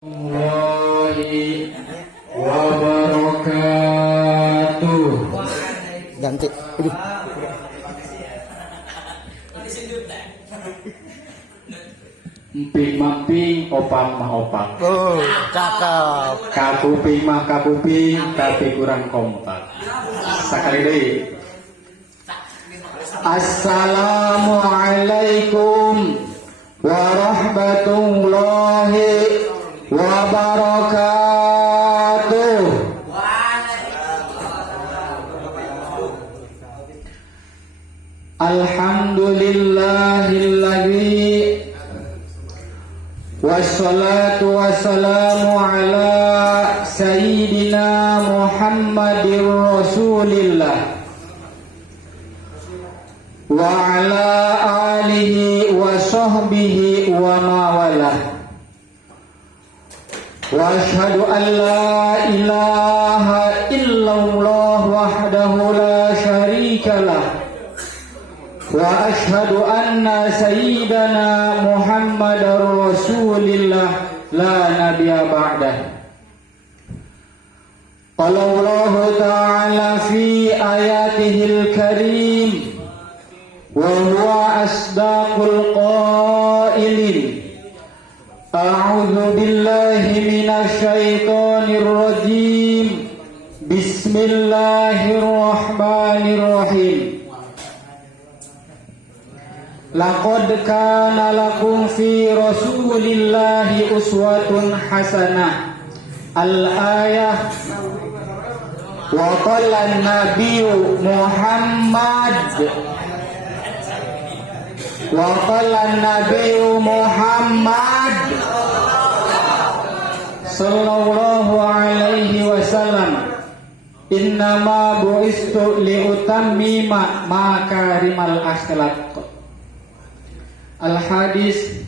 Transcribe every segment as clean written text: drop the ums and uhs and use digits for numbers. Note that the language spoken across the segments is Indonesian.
Warahmatullahi wabarakatuh. Ganti. Aduh. Emping mamping, opang mah opang. Oh, cakep. Kapuping mah kapuping, tapi kurang kompak. Sekali deui. Assalamualaikum warahmatullahi wabarakatuh. Alhamdulillahilladzi wassalatu wassalamu ala sayyidina Muhammadir Rasulillah wa ala alihi wa sahbihi wa mawalah. Wa ashhadu an la ilaha illallah wahdahu la syarika lah. Wa ashhadu anna sayyidana Muhammadar Rasulillah la nabiyya ba'dah. Qala Allah ta'ala fi ayatihil karim wa huwa asdaqul qailin. A'udzu billahi minasy syaithanir rajim. Bismillahirrahmanirrahim. Laqad kana lakum fi Rasulillahi uswatun hasanah. Al-ayah. Wa qala an-nabiyyu Muhammad sallallahu alaihi wasallam, innama bu'istu liutammima makarimal akhlaq. Al-hadis.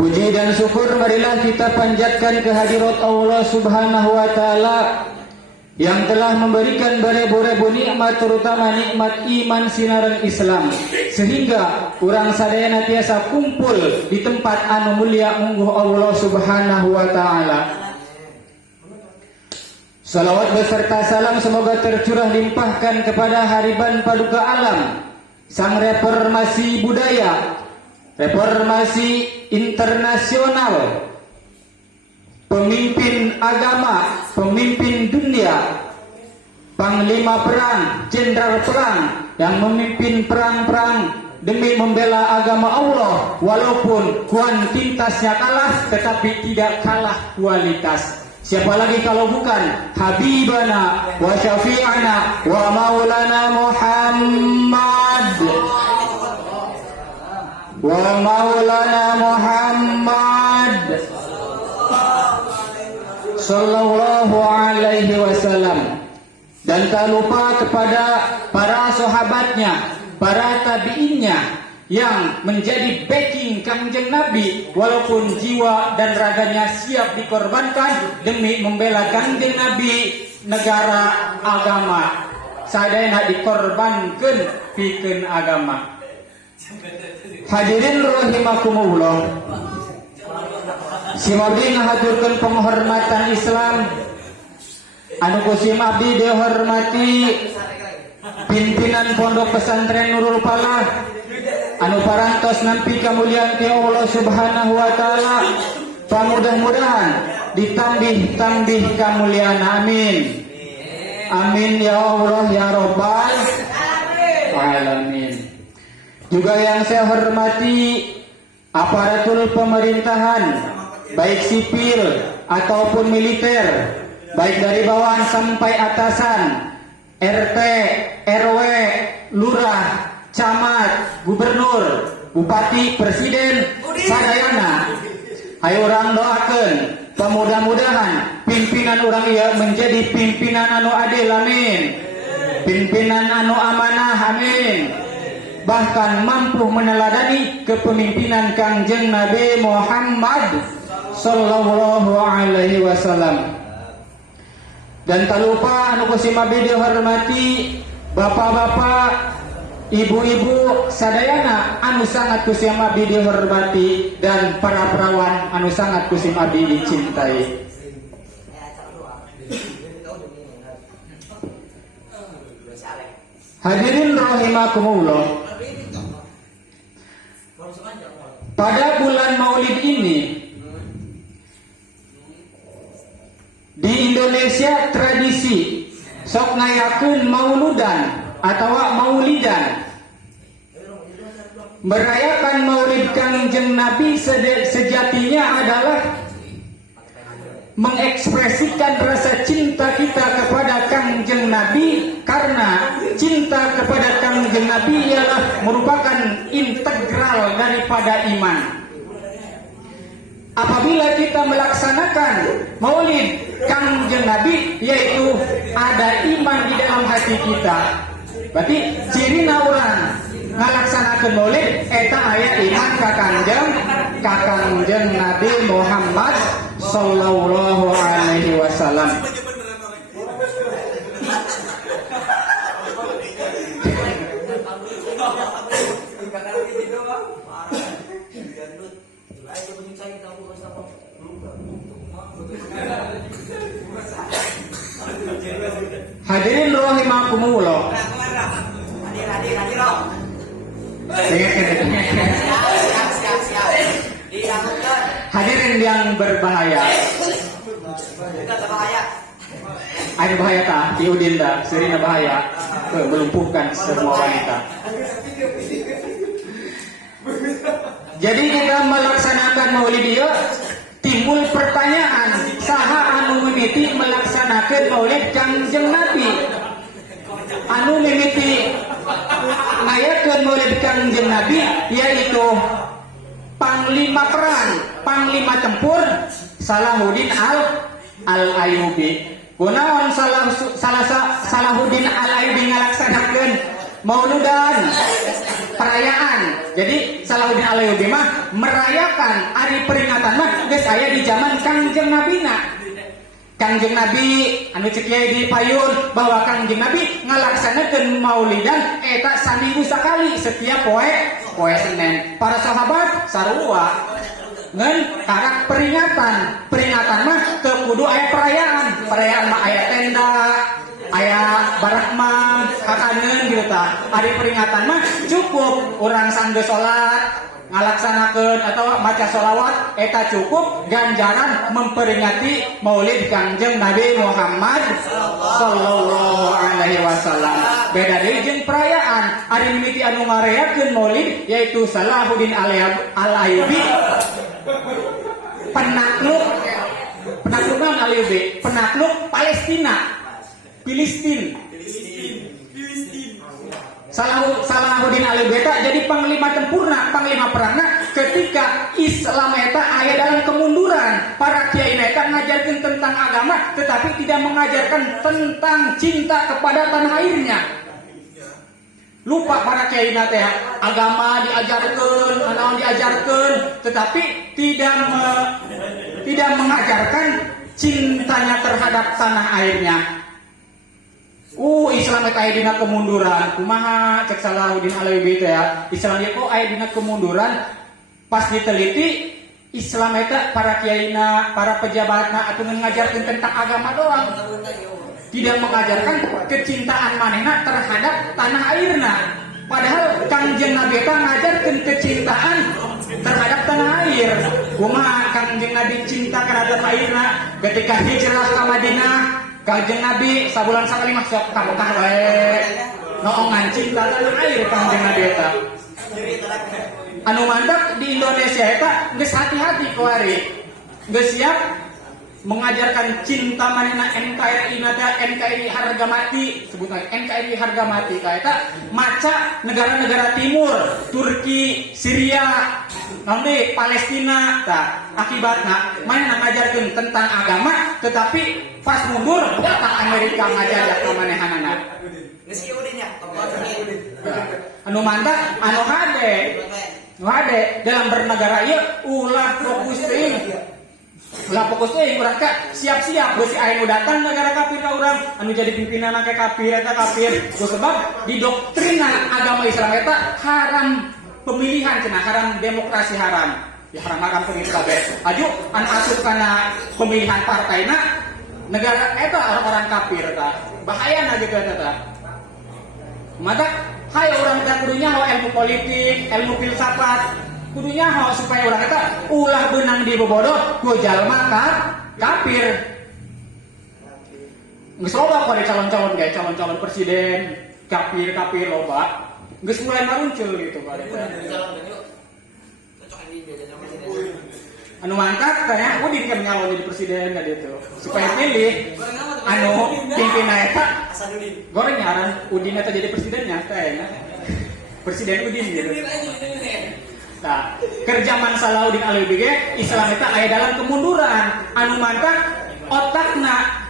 Puji dan syukur marilah kita panjatkan kehadirat Allah Subhanahu wa taala yang telah memberikan berebu-rebu nikmat, terutama nikmat iman sinaran Islam, sehingga urang sadayana tiasa kumpul di tempat anu mulia mungguh Allah Subhanahu wa taala. Salawat beserta salam semoga tercurah limpahkan kepada hariban paduka alam, sang reformasi budaya, reformasi internasional, pemimpin agama, pemimpin dunia, panglima perang, jenderal perang yang memimpin perang-perang demi membela agama Allah, walaupun kuantitasnya kalah tetapi tidak kalah kualitas. Siapa lagi kalau bukan Habibana wa Syafi'ana wa Maulana Muhammad sallallahu alaihi wasallam. Dan tak lupa kepada para sahabatnya, para tabi'innya yang menjadi backing Kangjeng Nabi, walaupun jiwa dan raganya siap dikorbankan demi membela Kangjeng Nabi, negara, agama. Sadayana dikorbankan pikeun agama. Hadirin rahimakumullah, sim abdi ngahaturkeun penghormatan Islam anu ku sim abdi dihormati pimpinan Pondok Pesantren Nurul Falah anu parantos nampi kamuliaan ti Allah Subhanahu wa taala. Pamudah-mudahan ditambih kamuliaan, amin. Amin ya Allah ya Rabbal alamin. Juga yang saya hormati aparatur pemerintahan, baik sipil ataupun militer, baik dari bawahan sampai atasan, RT, RW, lurah, camat, gubernur, bupati, presiden, sadayana. Ayo orang doakan, mudah-mudahan pimpinan orang ia menjadi pimpinan anu adil, amin. Pimpinan anu amanah, amin. Bahkan mampu meneladani kepemimpinan Kangjeng Nabi Muhammad sallallahu alaihi wasallam. Dan tak lupa anu kusim abdi dihormati bapak-bapak, ibu-ibu sadayana anu sangat kusim abdi dihormati dan para perawan anu sangat kusim abdi dicintai. Hadirin rahimakumullah. Pada bulan Maulid ini di Indonesia tradisi sok ngayakeun mauludan atau maulidan, merayakan Maulid Kangjeng Nabi sejatinya adalah mengekspresikan rasa cinta kita kepada Kangjeng Nabi, karena cinta kepada Kangjeng Nabi ialah merupakan integral daripada iman. Apabila kita melaksanakan Maulid Kangjeng Nabi, yaitu ada iman di dalam hati kita, berarti ciri orang ngalaksanakeun Maulid eta aya iman ka Kangjeng Nabi Muhammad sallallahu alaihi wasallam. Hadirin rahimakumullah. Hadirin yang berbahaya. Ada bahaya tak? Di Udinda, serina bahaya, melumpuhkan semua wanita. Jadi kita melaksanakan Maulid ieu timbul pertanyaan, saha anu mimiti melaksanakan Maulid Kangjeng Nabi? Anu mimiti ngayakeun Maulid Kangjeng Nabi yaitu Panglima Perang, Panglima Tempur Salahuddin Al-Ayyubi. Kunaon Salahuddin Al-Ayyubi ngalaksanakeun mauludan perayaan. Jadi Salahuddin Al-Ayyubi mah merayakan hari peringatan mah geus aya di zaman Kangjeng Nabina. Kangjeng Nabi anu cek kiai di payun bahwa Kangjeng Nabi ngalaksanakeun maulidan eta saminggu sakali setiap poe Senin. Para sahabat sarua ngan karak peringatan mah teu kudu aya perayaan mah aya tenda, aya barakmam kakaneun gitu tah. Hari peringatan mah cukup urang sanggeus salat ngalaksanakeun atau maca sholawat eta cukup ganjaran memperingati Maulid Kangjeng Nabi Muhammad sallallahu alaihi wasallam. Beda deui jeung perayaan ari mimiti anu ngarayakeun Maulid yaitu Salahuddin Al-Ayyubi penakluk Al-Ayyubi penakluk Filistin. Salahuddin Al-Ayyubi jadi panglima tempurna, panglima perangna ketika Islam eta aya dalam kemunduran. Para kiai eta ngajarkeun tentang agama tetapi tidak mengajarkan tentang cinta kepada tanah airnya. Lupa para kiai teh agama diajarkeun, anaon diajarkeun tetapi tidak mengajarkan cintanya terhadap tanah airnya. Islam eta aya dina kemunduran. Kumaha cek Salahuddin Al-Ayyubi teh ya? Islam ieu kok aya dina kemunduran? Pas diteliti Islam eta para kiaina, para pejabatna atuh ngajarkeun tentang agama doang. Tidak mengajarkan kecintaan manehna terhadap tanah airna. Padahal Kangjeng Nabi eta ngajarkeun kecintaan terhadap tanah air. Kumaha Kangjeng Nabi cinta terhadap tanah airna ketika hijrah ke Madinah? Kangjeng Nabi sabulan sakali mah sok ka Mekah wae. Noongan cinta tanah air Kangjeng Nabi eta. Anu mandak di Indonesia eta geus hati-hati kuari. Geus siap mengajarkan cinta manehna NKRI nada NKRI harga mati, sebutna NKRI harga mati ka eta maca negara-negara timur, Turki, Syria, nanti Palestina tah. Akibatna manehna ngajarkeun tentang agama tetapi pas mundur datang Amerika ngajajak ka manehanana. Geus ieu nya. Anu mandak anu hade dalam bernegara ieu ulah fokus teuing Lah fokus teh urang ka siap-siap beusi aya nu datang negara kafir ka urang anu jadi pimpinan ke kafir eta kafir. Ku sebab di doktrin agama Islam eta haram pemilihan cenah, haram demokrasi haram. Ya haram-haram pemilu kabeh. Aju anu asup kana pemilihan partaina negara eta orang-orang kafir eta. Bahayana gitu eta. Mata hai orang kita kudunya ilmu politik, ilmu filsafat, kudunya supaya orang kita ulah benang di bobodoh ku jalma kafir. Geus loba pada calon-calon presiden kafir loba. Geus mulai maruncul gitu pada. Anu mantap tanya Udin kan nyalon jadi presiden enggak gitu. Supaya pilih anu pimpinan eta goreng nyaran Udin eta jadi presidennya teh. Presiden Udin gitu. Nah, kerjaman Salahuddin Ayyubi ge Islam eta aya dalam kemunduran. Anu mantap otakna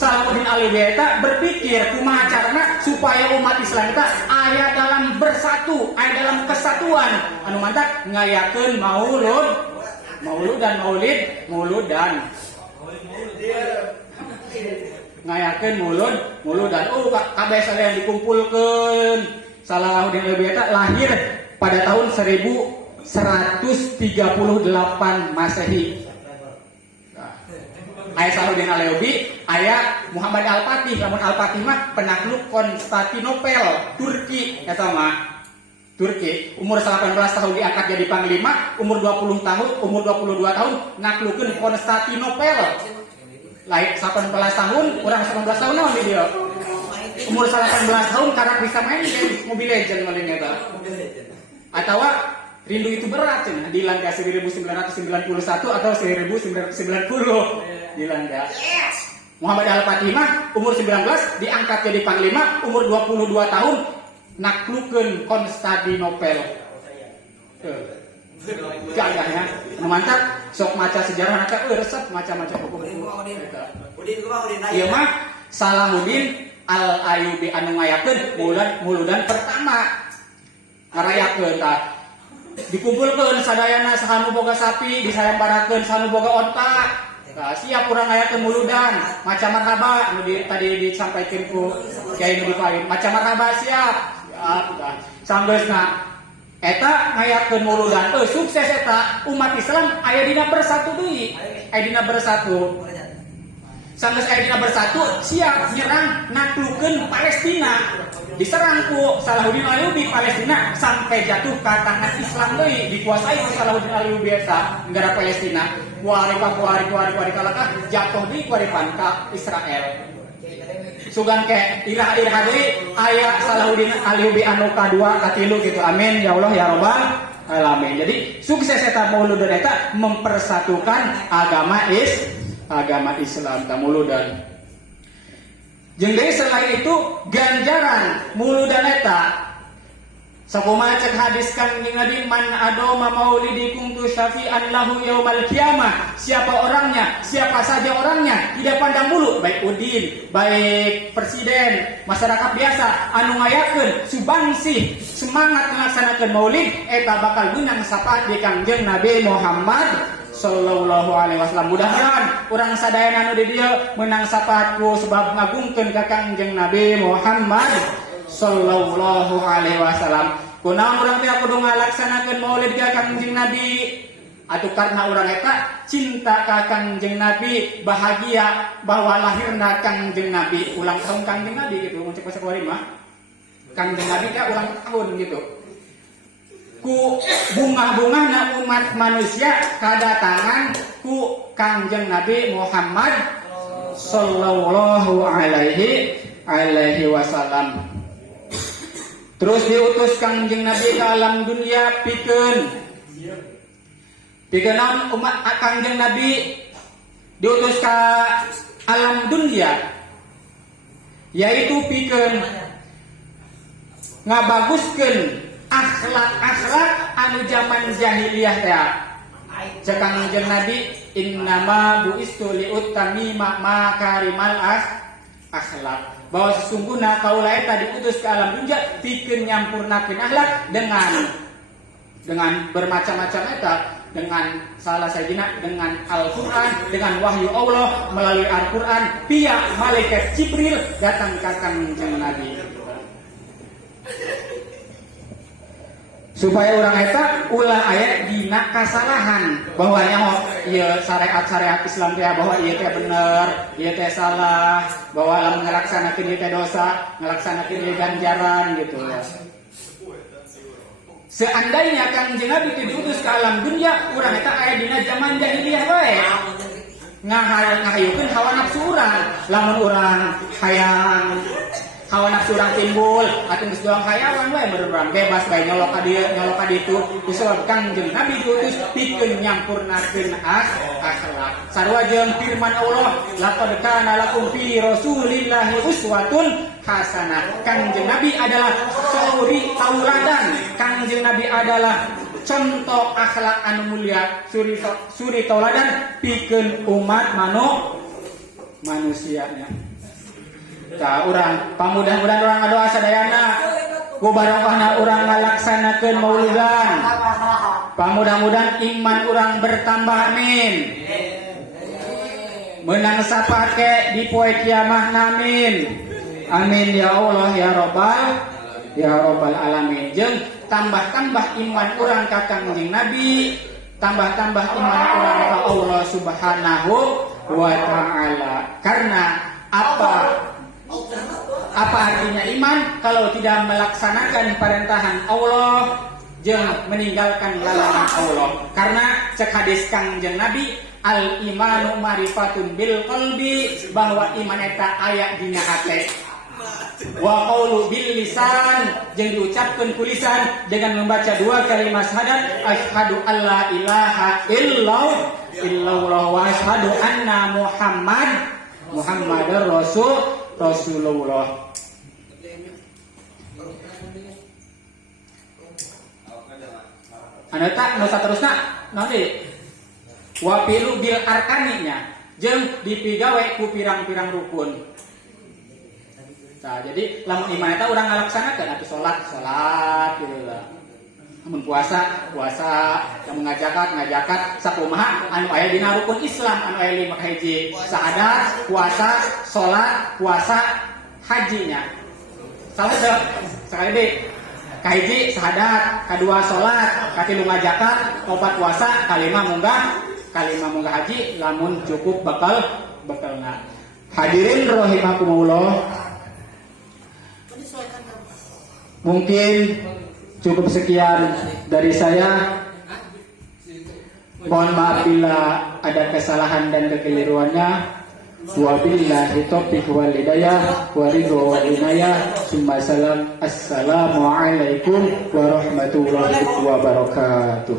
Salahuddin Ayyubi eta berpikir kumaha carana supaya umat Islam eta aya dalam bersatu, aya dalam kesatuan. Anu mantap ngayakeun mauludan ngayakeun mauludan kabeh yang dikumpulkeun. Salahuddin Ayyubi eta lahir pada tahun 1138 Masehi. Aya Salahuddin Ayyubi, aya Muhammad Al-Fatih. Lamun Al-Fatih mah penakluk Konstantinopel, Turki eta mah. Turki, umur 18 tahun diangkat jadi panglima, umur 20 tahun, umur 22 tahun naklukeun Konstantinopel. Lain 18 tahun, urang 19 tahun naon di dia. Umur 18 tahun karena bisa main game Mobile Legends malin eta. Atawa rindu itu berat cenah di langkah 1991 atau 1990 di langkah. Muhammad Al-Fatih mah umur 19 diangkat jadi panglima, umur 22 tahun naklukeun Konstantinopel. Gayanya mantap sok maca sejarah eta resep maca-maca buku-buku. Ieu mah Salahuddin Al-Ayyubi anu ngayakeun muludan pertama ngarayakeun tah dikumpulkeun sadayana sahanu boga sapi disayembarakeun sahanu boga onta. Nah, siap urang ngayakeun muludan maca marhaba anu tadi disampaikan ku Kiai nu dipain maca marhaba siap sanggeusna eta ngayakeun muludan sukses eta umat Islam aya dina bersatu deui aya dina bersatu. Sanggeus aya dina bersatu siap nyerang naklukeun Palestina. Diserang ku Salahuddin Ayyubi Palestina sampai jatuh ke tangan Islam deui dikuasai ku Salahuddin Ayyubi eta negara Palestina. Kuari kalakah jatuh deui kuaripan ka Israel. Sugan ke irah-irah deui aya Salahuddin Ayyubi anu kadua katilu gitu. Amin ya Allah ya Rabbal alamin. Jadi sukses eta maulud eta mempersatukan agama Islam tamuludan. Jeung deui selain itu ganjaran muludan eta sakumaha cek hadis Kanjeng Nabi man adoma maulidi kuntu syafi'an lahu yaumal qiyamah. Siapa orangnya, siapa saja orangnya, tidak pandang bulu, baik udin, baik presiden, masyarakat biasa anu ngayakeun subangsih semangat melaksanakeun maulid eta bakal beunang sapaat di Kanjeng Nabi Muhammad sallallahu alaihi wasallam. Mudah-mudahan urang sadayana anu di dieu meunang sapaatku sebab ngagungkeun ka Kanjeng Nabi Muhammad sallallahu alaihi wasallam. Kunaon urang teh kudu ngalaksanakeun maulid ka Kanjeng Nabi? Atuh karena urang eta cinta ka Kanjeng Nabi, bahagia bahwa lahirna Kanjeng Nabi, ulang tahun Kanjeng Nabi gitu, ngucap mah. Kanjeng Nabi ka ulang tahun gitu. Ku bunga-bungana umat manusia kedatangan ku Kanjeng Nabi Muhammad sallallahu alaihi wasallam. Terus diutus Kanjeng Nabi ke alam dunia pikeun umat Kanjeng Nabi diutus ke alam dunia yaitu pikeun ngabaguskeun akhlak anu zaman jahiliyah teh. Cek Kanjeng Nabi innama buistu liutami makarimal akhlak. Bahwa sesungguhnya kaula eta diutus ke alam dunia pikeun nyampurnakeun akhlak dengan bermacam-macam eta dengan salah sajina dengan Al-Quran, dengan wahyu Allah melalui Al-Quran via malaikat Jibril datang ke Kangjeng Nabi. Supaya orang eta ulah aya dina kasalahan bahwa nyaho ieu syariat Islam teh bahwa ieu teh bener, ieu teh salah, bahwa lamun ngalaksanakeun ieu teh dosa, ngalaksanakeun ieu ganjaran gitu. Seandainya Kangjeng Nabi teh diutus ke alam dunia, urang eta aya dina zaman jahiliyah wae. Ngahayukeun hawa nafsu urang, lamun urang hayang hawa nafsu urang timbul, atuh geus doang hayawan wae menurut urang bebas bae nyolok ka dieu, nyolok ka ditu. Disebab Kangjeng Nabi diutus pikeun nyampurnakeun akhlak. Sarua jeung firman Allah, laqad kana lakum fi Rasulillahi uswatun hasanah. Kangjeng Nabi adalah suri tauladan. Kangjeng Nabi adalah contoh akhlak anu mulia, suri tauladan pikeun umat manusianya. Tah urang pamudah-mudahan urang ngadoa sadayana ku barokahna urang ngalaksanakeun mauludan. Pamudah-mudahan iman urang bertambah, amin. Menang sapake di poe kiamah, amin. Amin ya Allah ya Rabbal alamin. Jeung tambah-tambah iman urang ka Kangjeng Nabi, tambah-tambah iman urang ka Allah Subhanahu wa taala. Karena apa artinya iman kalau tidak melaksanakan perintahan Allah jeung meninggalkan larangan Allah? Karena cek hadis Kangjeng Nabi, al imanu marifatun bil qalbi, bahwa iman eta aya dina hate. Wa qaulu bil lisan, jeung diucapkeun ku lisan dengan membaca dua kalimat syahadat, asyhadu alla ilaha illallah wa asyhadu anna Muhammadar Rasulullah. Anu tak nu saterusna nanti wapilu bil arkaninya jeung dipigawe ku pirang-pirang rukun. Nah, jadi lamun iman eta urang ngalaksanakeun atuh salat gitu lah. Lamun puasa, lamun ngajakat sakumaha anu aya dina rukun Islam anu aya 5 hiji, syahadat, puasa, salat, puasa, hajinya. Salah sekali deh. Kahiji syahadat, kadua salat, katilu ngajakat, opat puasa, kalima munggah haji, lamun cukup bekalna. Hadirin rahimakumullah. Mungkin cukup sekian dari saya. Mohon maaf bila ada kesalahan dan kekeliruannya. Wabillahi taufiq wal hidayah wa ridha wal inayah. Summa salam. Assalamualaikum warahmatullahi wabarakatuh.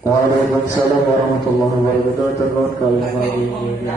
Waalaikumsalam warahmatullahi wabarakatuh.